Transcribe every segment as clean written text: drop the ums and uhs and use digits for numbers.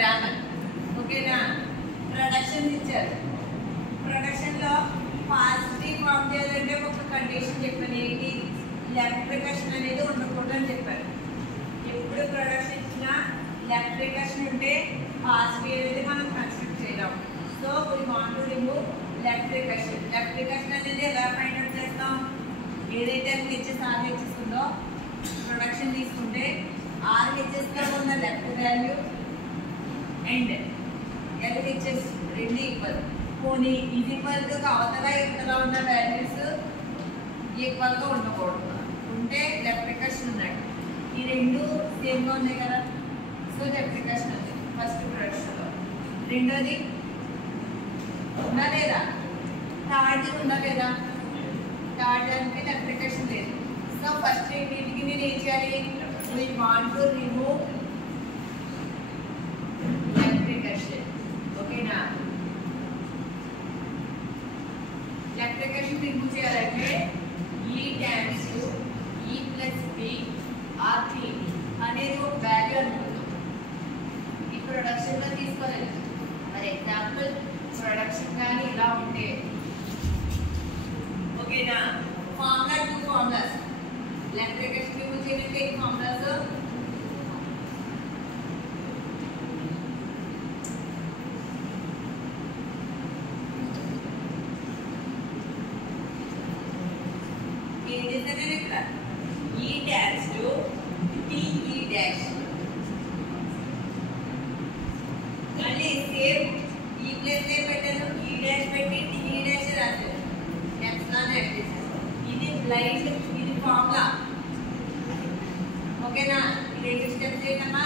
Grammar. ఓకేనా? Production ఇచ్చారు. Production లో పాజిటివ్ ఫామ్ చేయాలంటే ఒక కండిషన్ చెప్పాను. ఏంటి? లెఫ్ట్ ప్రికషన్ అనేది ఉండకూడదు అని చెప్పారు. ఎప్పుడు ప్రొడక్షన్ ఇచ్చినా లెఫ్ట్ ప్రికషన్ ఉంటే పాజిటివ్ అనేది మనం కన్స్ట్రక్ట్ చేయలేం. So we want to remove left recursion. Left recursion అనేది ఎలా ఫైండ్ అవుట్ చేస్తాం? ఏదైతే హెచ్ఎస్ ఆర్ హెచ్ఎస్ ఉందో ప్రొడక్షన్ తీసుకుంటే ఆర్ హెచ్ఎస్లో ఉన్న లెఫ్ట్ వాల్యూ అండ్ ఎల్హెచ్ఎస్ రెండు ఈక్వల్. పోనీ ఇది ఈక్వల్ టు అవతల ఇవతల ఉన్న వాల్యూస్ ఈక్వల్గా ఉండకూడదు. ఉంటే లెఫ్ట్ ప్రికషన్ ఉన్నట్టు. ఈ రెండు సేమ్గా ఉన్నాయి కదా, సో లెఫ్ట్ ప్రికషన్ ఉంది ఫస్ట్ ప్రొడక్షన్లో. రెండోది ఉందా లేదా? థర్డ్ ఉందా లేదా? థర్డ్ అంటే లెఫ్ట్ ప్రికషన్ లేదు. సో ఫస్ట్ వీటికి నేను ఏం చేయాలి? We want to remove left recursion. ఓకేనా? లెఫ్ట్ ప్రికషన్ రిమూవ్ చేయాలంటే ఈ టాన్స్ ఈ ప్లస్ బి ఆర్ టీ అనేది ఒక వాల్యూ అనుకుంటాం. ఈ ప్రొడక్షన్లో తీసుకోలేదు. ఫర్ ఎగ్జాంపుల్ ప్రొడక్షన్ కానీ ఇలా ఉంటే, ఓకేనా? Formula 2 formulas. లెఫ్ట్ ప్రికషన్ రిమూవ్ చేయాలంటే ఈ ఫార్ములాస్ ఏం చేశాను నేను ఇక్కడ? ఈ డాష్ టు టీఈ డాష్. మళ్ళీ సేమ్ ఈ ప్లేస్ లో పెట్టాను, ఈ డాష్ పెట్టి టీఈ డాష్ రాశాను. ఎప్సిలాన్ యాడ్ చేశాను. ఇది బ్లైండ్, ఇది ఫార్ములా. ఓకేనా? ఈ రెండు స్టెప్స్ ఏంటమ్మా?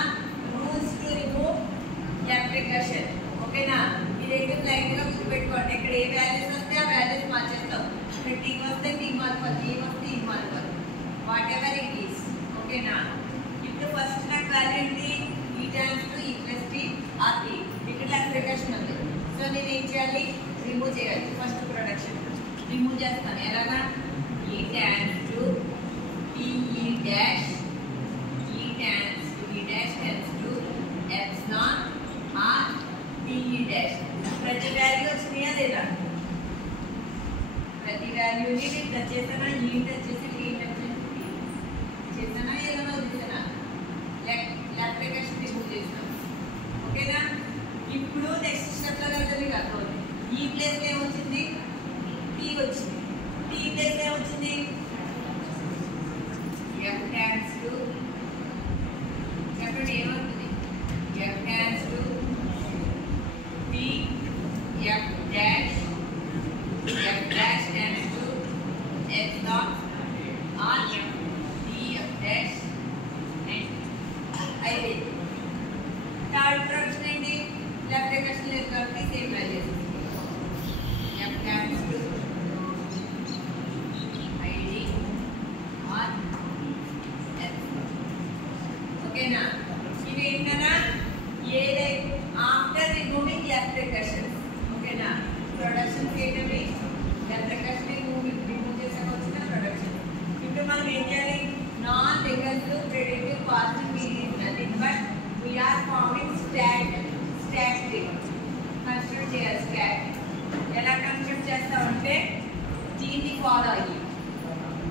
Rules to remove left recursion. ఓకేనా? ఈ రెండు బ్లైండ్ గా గుర్తుపెట్టుకోండి. ఇక్కడ ఏ వాల్యూస్ వస్తే ఆ వాల్యూస్ మార్చేస్తాం. ఇక్కడ టీ వస్తే టీ మార్చాలి, ఈ వస్తే ఈ మార్చాలి, వాట్ ఎవర్ ఇట్ ఈస్. ఓకేనా? ఇప్పుడు ఫస్ట్ నాకు వాల్యూ ఏంటి? ఈ టాన్స్ టు ఈ ప్లస్ టీ ఆర్ టీ. ఇక్కడ లెఫ్ట్ ప్రికషన్ ఉంది. సో నేను ఏం చేయాలి? రిమూవ్ చేయాలి. ఫస్ట్ ప్రొడక్షన్ రిమూవ్ చేస్తాను. ఎలాగా? ఈ tends to T E dash, E tends to E dash tends to epsilon or T E dash. ప్రతి వాల్యూ వచ్చినాయా లేదా? ప్రతి వాల్యూని నేను టచ్ చేసానా? ఈ టచ్ చేసి టీ టచ్ చేసానా? ఏదైనా వదిలేసానా? లెఫ్ట్ ప్రికషన్ రిమూవ్ చేసాను. ఓకేనా? ఇప్పుడు నెక్స్ట్ స్టెప్లో వెళ్తే మీకు అర్థమవుతుంది. ఈ ప్లేస్లో ఏమొచ్చింది? టీ వచ్చింది. టీ ప్లేస్లో ఏమొచ్చింది? ఎఫ్ టాన్స్ టు, చెప్పండి ఏమవుతుంది? F tends to T F dash, F dash tends to epsilon or T F dash and అయిపోయింది. థర్డ్ ప్రొడక్షన్ ఏంటి? లెఫ్ట్ ప్రికషన్ లేదు కాబట్టి same values. F tends to ID or epsilon. ఓకేనా? ఇవి ఏంటన్నా? ఏదైతే ఆఫ్టర్ రిమూవింగ్ లెఫ్ట్ ప్రికషన్స్. ఓకేనా? Productions ఏంటవి? లెఫ్ట్ ప్రికషన్ రిమూవ్ చేసాక వచ్చిన ప్రొడక్షన్. ఇప్పుడు మనం ఏం చేయాలి? Non negative predictive positive meaning nothing but we are forming stack construct చేయాలి. స్టాక్ ఎలా కన్స్ట్రక్ట్ చేస్తామంటే దీన్ని ఫాలో అయ్యి.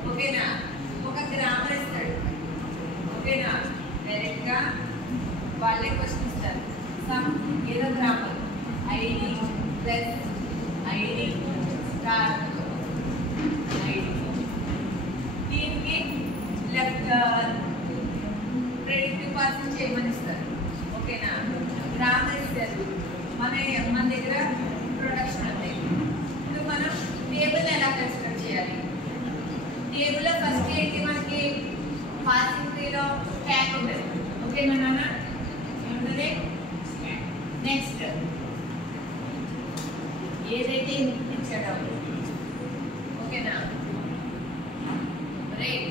ఓకేనా? ఒక గ్రామర్ ఇస్తాడు. ఓకేనా? డైరెక్ట్గా వాళ్ళే క్వశ్చన్ ఇస్తారు. సమ్ ఏదో grammar ID plus ID star ID. దీనికి లెఫ్ట్ ప్రెడిక్టివ్ పాసింగ్ చేయమని ఇస్తారు. ఓకేనా? గ్రామర్ ఇస్తారు. మన దగ్గర ప్రొడక్షన్ ఉంది. ఇప్పుడు మనం టేబుల్ ఎలా కన్స్ట్రక్ట్ చేయాలి? టేబుల్లో ఫస్ట్ ఏంటి? మనకి పాసింగ్ ట్రీలో స్టాక్ ఉంటుంది. ఓకేనా నాన్న? ఏముంటుంది? నెక్స్ట్ ఏదైతే ఇన్పుట్ ఇచ్చాడో